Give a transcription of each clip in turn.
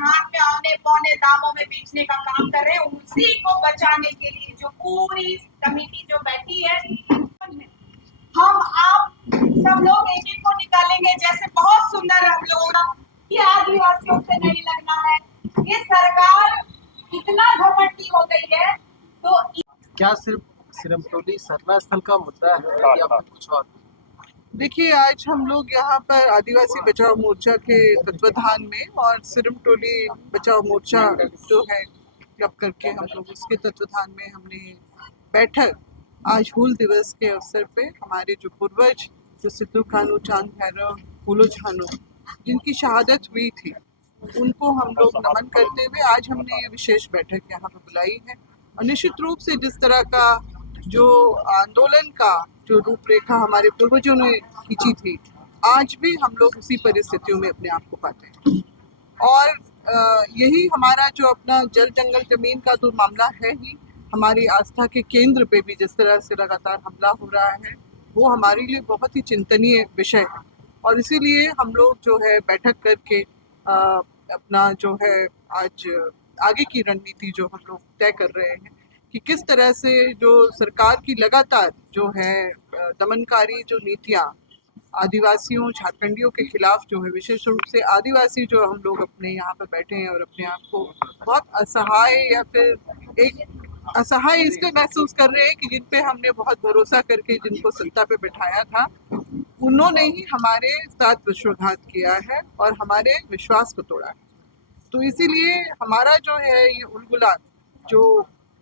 धान में औने पौने दामों में बेचने का काम कर रहे हैं, उसी को बचाने के लिए जो पूरी कमेटी जो बैठी है, हम आप सब लोग एक एक को निकालेंगे। जैसे बहुत सुंदर हम लोग ये आदिवासियों से नहीं लगना है, ये सरकार इतना घमंडी हो गई है। तो क्या सिर्फ सिरमटोली सरना स्थल का मुद्दा है या फिर कुछ और? देखिए, आज हम लोग यहाँ पर आदिवासी बचाओ मोर्चा के तत्वाधान में और सिरमटोली बचाओ मोर्चा जो है क्लब करके हम लोग उसके तत्वाधान में हमने बैठक आज हूल दिवस के अवसर पे हमारे जो पूर्वज जो सिद्धू कान्हू, चांद भैरव, फूलो झानो जिनकी शहादत हुई थी, उनको हम लोग नमन करते हुए आज हमने ये विशेष बैठक यहाँ पर बुलाई है। और निश्चित रूप से जिस तरह का जो आंदोलन का जो रूपरेखा हमारे पूर्वजों ने खींची थी, आज भी हम लोग उसी परिस्थितियों में अपने आप को पाते हैं। और यही हमारा जो अपना जल जंगल जमीन का तो मामला है ही, हमारी आस्था के केंद्र पे भी जिस तरह से लगातार हमला हो रहा है, वो हमारे लिए बहुत ही चिंतनीय विषय है। और इसीलिए हम लोग जो है बैठक करके अपना जो है आज आगे की रणनीति जो हम लोग तय कर रहे हैं कि किस तरह से जो सरकार की लगातार जो है दमनकारी जो नीतियाँ आदिवासियों झारखंडियों के खिलाफ जो है, विशेष रूप से आदिवासी जो हम लोग अपने यहाँ पर बैठे हैं और अपने आप को बहुत असहाय या फिर एक असहाय इसलिए महसूस कर रहे हैं कि जिन पे हमने बहुत भरोसा करके जिनको सत्ता पे बिठाया था, उन्होंने ही हमारे साथ विश्वासघात किया है और हमारे विश्वास को तोड़ा है। तो इसीलिए हमारा जो है ये उलगुलान जो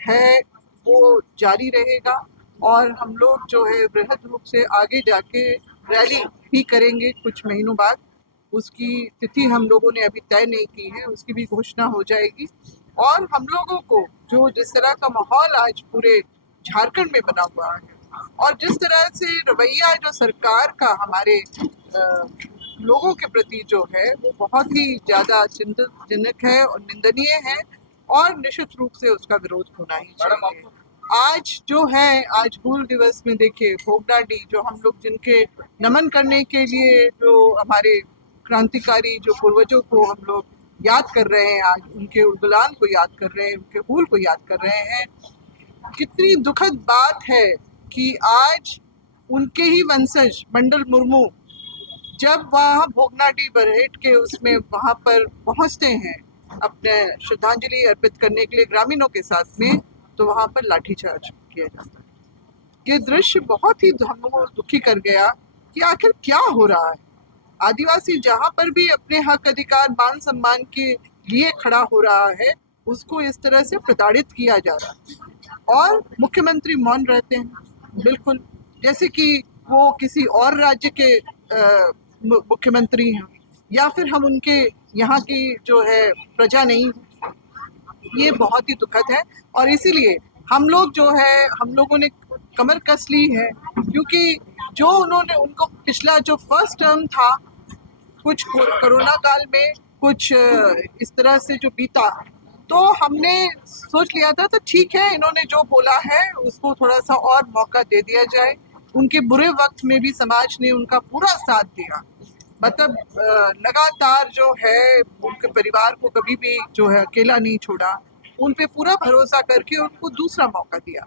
है वो जारी रहेगा और हम लोग जो है बृहद रूप से आगे जाके रैली भी करेंगे कुछ महीनों बाद। उसकी तिथि हम लोगों ने अभी तय नहीं की है, उसकी भी घोषणा हो जाएगी। और हम लोगों को जो जिस तरह का माहौल आज पूरे झारखंड में बना हुआ है और जिस तरह से रवैया जो सरकार का हमारे लोगों के प्रति जो है वो बहुत ही ज़्यादा चिंताजनक है और निंदनीय है और निश्चित रूप से उसका विरोध होना ही चाहिए। आज जो है, आज हूल दिवस में देखिए भोगनाडी जो हम लोग जिनके नमन करने के लिए जो हमारे क्रांतिकारी जो पूर्वजों को हम लोग याद कर रहे हैं, आज उनके उलगुलान को याद कर रहे हैं, उनके हूल को याद कर रहे हैं। कितनी दुखद बात है कि आज उनके ही वंशज मंडल मुर्मू जब वहाँ भोगनाडी बरहेट के उसमें वहाँ पर पहुँचते हैं अपने श्रद्धांजलि अर्पित करने के लिए ग्रामीणों के साथ में, तो वहाँ पर लाठीचार्ज किया जाता है। ये दृश्य बहुत ही हमको दुखी कर गया कि आखिर क्या हो रहा है। आदिवासी जहाँ पर भी अपने हक अधिकार मान सम्मान के लिए खड़ा हो रहा है, उसको इस तरह से प्रताड़ित किया जा रहा है और मुख्यमंत्री मौन रहते हैं, बिल्कुल जैसे कि वो किसी और राज्य के मुख्यमंत्री हैं या फिर हम उनके यहाँ की जो है प्रजा नहीं। ये बहुत ही दुखद है और इसीलिए हम लोग जो है, हम लोगों ने कमर कस ली है, क्योंकि जो उन्होंने उनको पिछला जो फर्स्ट टर्म था, कुछ कोरोना काल में कुछ इस तरह से जो बीता, तो हमने सोच लिया था तो ठीक है, इन्होंने जो बोला है उसको थोड़ा सा और मौका दे दिया जाए। उनके बुरे वक्त में भी समाज ने उनका पूरा साथ दिया, मतलब लगातार जो है उनके परिवार को कभी भी जो है अकेला नहीं छोड़ा, उन पे पूरा भरोसा करके उनको दूसरा मौका दिया।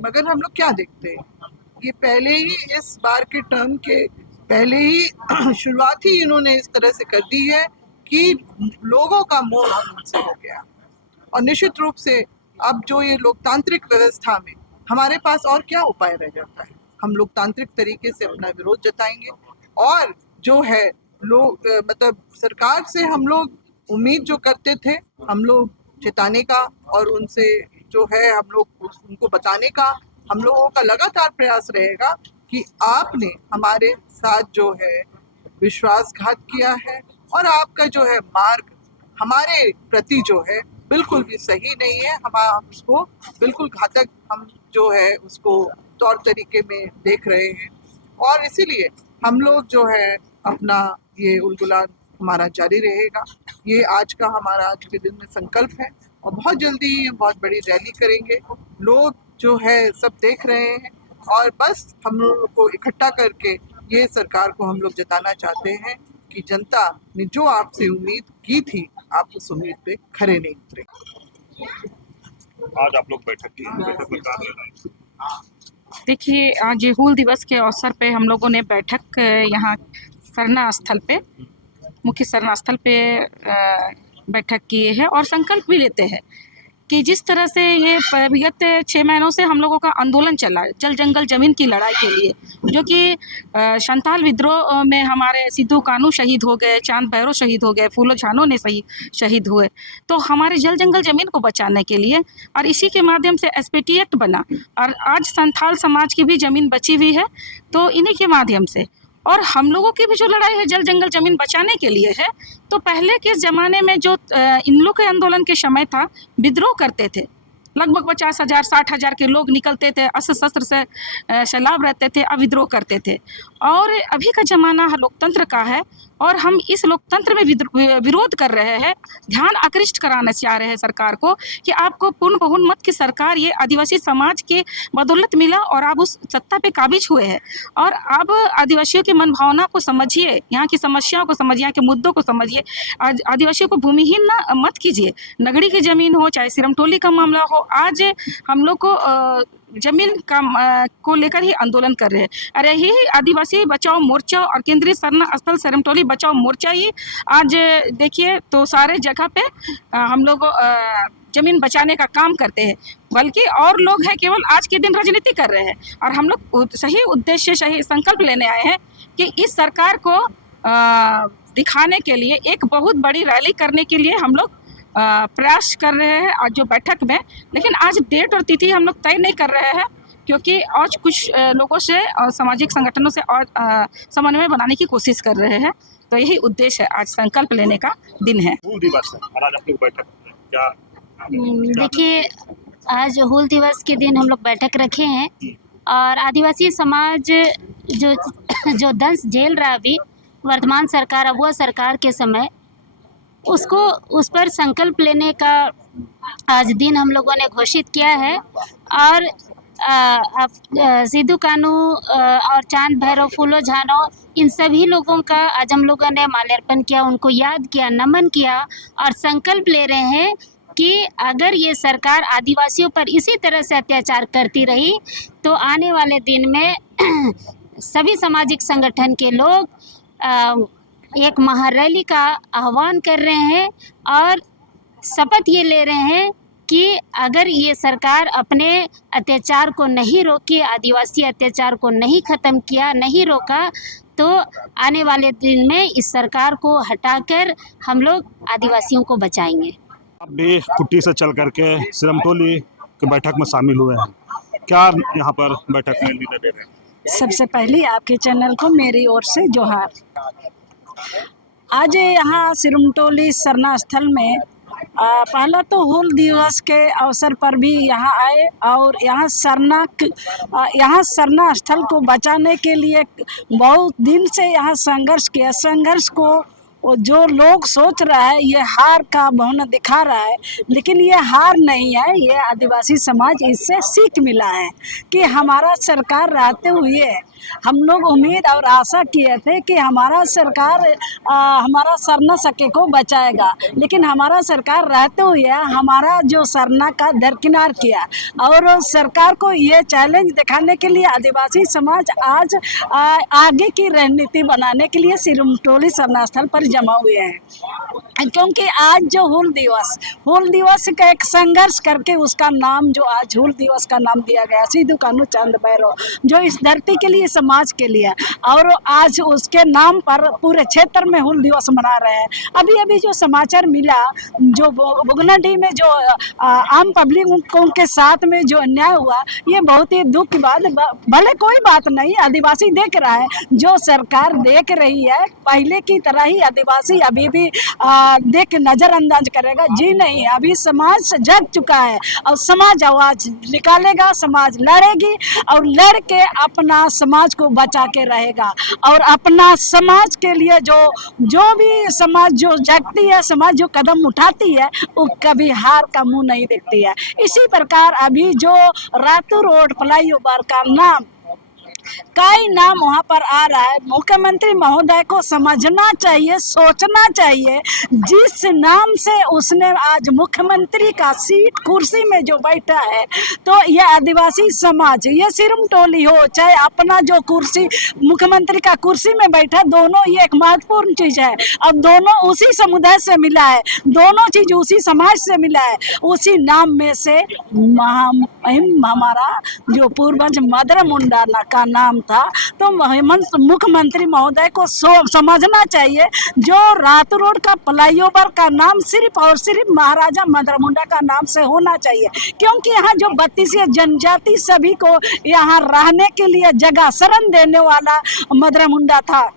मगर हम लोग क्या देखते हैं, ये पहले ही इस बार के टर्म के पहले ही शुरुआत ही इन्होंने इस तरह से कर दी है कि लोगों का मोह उनसे हो गया। और निश्चित रूप से अब जो ये लोकतांत्रिक व्यवस्था में हमारे पास और क्या उपाय रह जाता है, हम लोकतांत्रिक तरीके से अपना विरोध जताएंगे और जो है लोग मतलब सरकार से हम लोग उम्मीद जो करते थे, हम लोग जताने का और उनसे जो है हम लोग उनको बताने का हम लोगों का लगातार प्रयास रहेगा कि आपने हमारे साथ जो है विश्वासघात किया है और आपका जो है मार्ग हमारे प्रति जो है बिल्कुल भी सही नहीं है। हम उसको बिल्कुल घातक हम जो है उसको तौर तरीके में देख रहे हैं और इसीलिए हम लोग जो है अपना ये उलगुलान हमारा जारी रहेगा। ये आज का हमारा आज के दिन में संकल्प है और बहुत जल्दी ही हम बहुत बड़ी रैली करेंगे। लोग जो है सब देख रहे हैं और बस हम लोगों को इकट्ठा करके ये सरकार को हम लोग जताना चाहते हैं कि जनता ने जो आपसे उम्मीद की थी आप उस उम्मीद पे खरे नहीं उतरे। आज आप लोग बैठक की बैठक में क्या निर्णय है? देखिए, आज हूल दिवस के अवसर पे हम लोगों ने बैठक यहाँ सरना स्थल पे, मुख्य सरना स्थल पे बैठक किए हैं और संकल्प भी लेते हैं कि जिस तरह से ये विगत 6 महीनों से हम लोगों का आंदोलन चला जल जंगल ज़मीन की लड़ाई के लिए, जो कि संथाल विद्रोह में हमारे सिद्धू कानू शहीद हो गए, चांद भैरव शहीद हो गए, फूलो झानो ने शहीद हुए, तो हमारे जल जंगल ज़मीन को बचाने के लिए और इसी के माध्यम से एसपीटी एक्ट बना और आज संथाल समाज की भी ज़मीन बची हुई है, तो इन्हीं के माध्यम से और हम लोगों की भी जो लड़ाई है जल जंगल ज़मीन बचाने के लिए है। तो पहले के ज़माने में जो इन लोग के आंदोलन के समय था, विद्रोह करते थे, लगभग 50,000 60,000 के लोग निकलते थे, अस्त्र शस्त्र से सैलाब रहते थे, अविद्रोह करते थे। और अभी का ज़माना लोकतंत्र का है और हम इस लोकतंत्र में विरोध कर रहे हैं, ध्यान आकृष्ट कराना चाह रहे हैं सरकार को कि आपको पूर्ण बहुमत की सरकार ये आदिवासी समाज के बदौलत मिला और आप उस सत्ता पे काबिज हुए हैं और आप आदिवासियों की मन भावना को समझिए, यहाँ की समस्याओं को समझिए, यहाँ के मुद्दों को समझिए। आदिवासियों को भूमिहीन ना मत कीजिए, नगड़ी की ज़मीन हो चाहे सिरमटोली का मामला हो, आज हम लोग को जमीन का को लेकर ही आंदोलन कर रहे हैं। अरे यही आदिवासी बचाओ मोर्चा और केंद्रीय सरना स्थल सिरमटोली बचाओ मोर्चा ही आज देखिए तो सारे जगह पे हम लोग जमीन बचाने का काम करते हैं, बल्कि और लोग हैं केवल आज के दिन राजनीति कर रहे हैं और हम लोग सही उद्देश्य सही संकल्प लेने आए हैं कि इस सरकार को दिखाने के लिए एक बहुत बड़ी रैली करने के लिए हम लोग प्रयास कर रहे हैं आज जो बैठक में। लेकिन आज डेट और तिथि हम लोग तय नहीं कर रहे हैं क्योंकि आज कुछ लोगों से और सामाजिक संगठनों से और समन्वय बनाने की कोशिश कर रहे हैं, तो यही उद्देश्य है, आज संकल्प लेने का दिन है। हूल दिवस है और आज आप लोग बैठक में क्या देखिए, आज हूल दिवस के दिन हम लोग बैठक रखे हैं और आदिवासी समाज जो दंश झेल रहा अभी वर्तमान सरकार, अब वह सरकार के समय उसको उस पर संकल्प लेने का आज दिन हम लोगों ने घोषित किया है और सिद्धू कानू और चांद भैरव फूलो झानो इन सभी लोगों का आज हम लोगों ने माल्यार्पण किया, उनको याद किया, नमन किया और संकल्प ले रहे हैं कि अगर ये सरकार आदिवासियों पर इसी तरह से अत्याचार करती रही तो आने वाले दिन में सभी सामाजिक संगठन के लोग एक महारैली का आह्वान कर रहे हैं और शपथ ये ले रहे हैं कि अगर ये सरकार अपने अत्याचार को नहीं रोकी, आदिवासी अत्याचार को नहीं ख़त्म किया, नहीं रोका, तो आने वाले दिन में इस सरकार को हटाकर हम लोग आदिवासियों को बचाएंगे। आप भी कुट्टी से चल करके सिरमटोली की बैठक में शामिल हुए हैं, क्या यहाँ पर बैठक में निर्णय दे रहे हैं? सबसे पहले आपके चैनल को मेरी ओर से जोहार। आज यहाँ सिरमटोली सरना स्थल में पहला तो हूल दिवस के अवसर पर भी यहाँ आए और यहाँ सरना स्थल को बचाने के लिए बहुत दिन से यहाँ संघर्ष किया। संघर्ष को जो लोग सोच रहा है ये हार का भावना दिखा रहा है, लेकिन ये हार नहीं है, ये आदिवासी समाज इससे सीख मिला है कि हमारा सरकार रहते हुए हम लोग उम्मीद और आशा किए थे कि हमारा सरकार हमारा सरना सके को बचाएगा, लेकिन हमारा सरकार रहते हुए हमारा जो सरना का दरकिनार किया और सरकार को ये चैलेंज दिखाने के लिए आदिवासी समाज आज आगे की रणनीति बनाने के लिए सिरमटोली सरना स्थल पर जमा हुए हैं। क्योंकि आज जो हूल दिवस का एक संघर्ष करके उसका नाम जो आज हूल दिवस का नाम दिया गया, सिद्धू कानू चांद भैरव जो इस धरती के लिए समाज के लिए, और आज उसके नाम पर पूरे क्षेत्र में हूल दिवस मना रहे हैं। अभी जो समाचार मिला जो बुगनाडीह में जो आम पब्लिकों के साथ में जो अन्याय हुआ, ये बहुत ही दुख की बात। भले कोई बात नहीं, आदिवासी देख रहा है, जो सरकार देख रही है पहले की तरह ही आदिवासी अभी भी देख नजरअंदाज करेगा? जी नहीं, अभी समाज जग चुका है और समाज आवाज निकालेगा, समाज लड़ेगी और लड़ के अपना समाज को बचा के रहेगा और अपना समाज के लिए जो भी समाज जो जगती है, समाज जो कदम उठाती है, वो कभी हार का मुंह नहीं देखती है। इसी प्रकार अभी जो रातू रोड फ्लाईओवर का नाम का ही नाम वहाँ पर आ रहा है। मुख्यमंत्री महोदय को समझना चाहिए, सोचना चाहिए, जिस नाम से उसने आज मुख्यमंत्री का सीट कुर्सी में जो बैठा है, तो यह आदिवासी समाज, ये सिरम टोली हो चाहे अपना जो कुर्सी मुख्यमंत्री का कुर्सी में बैठा, दोनों ये एक महत्वपूर्ण चीज है। अब दोनों उसी समुदाय से मिला है, दोनों चीज उसी समाज से मिला है। उसी नाम में से हमारा जो पूर्वज मदर मुंडा का नाम था, तो मुख्यमंत्री महोदय को समझना चाहिए, जो रात रोड का फ्लाईओवर का नाम सिर्फ और सिर्फ महाराजा मदर मुंडा का नाम से होना चाहिए, क्योंकि यहाँ जो 32 जनजाति सभी को यहाँ रहने के लिए जगह शरण देने वाला मदर मुंडा था,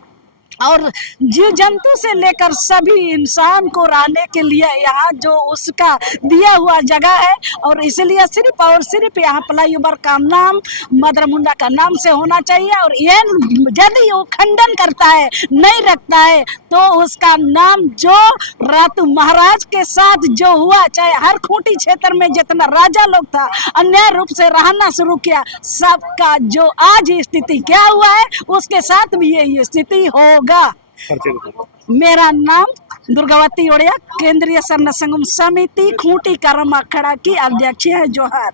और जीव जंतु से लेकर सभी इंसान को रहने के लिए यहाँ जो उसका दिया हुआ जगह है, और इसलिए सिर्फ और सिर्फ यहाँ फ्लाईओवर का नाम मदर मुंडा का नाम से होना चाहिए। और ये यदि वो खंडन करता है, नहीं रखता है, तो उसका नाम जो रातू महाराज के साथ जो हुआ, चाहे हर खूंटी क्षेत्र में जितना राजा लोग था अन्याय रूप से रहना शुरू किया, सबका जो आज स्थिति क्या हुआ है, उसके साथ भी ये स्थिति होगा। मेरा नाम दुर्गावती ओड़िया, केंद्रीय स्वर्ण संगम समिति खूंटी कर्म अखाड़ा की अध्यक्ष है। जोहार।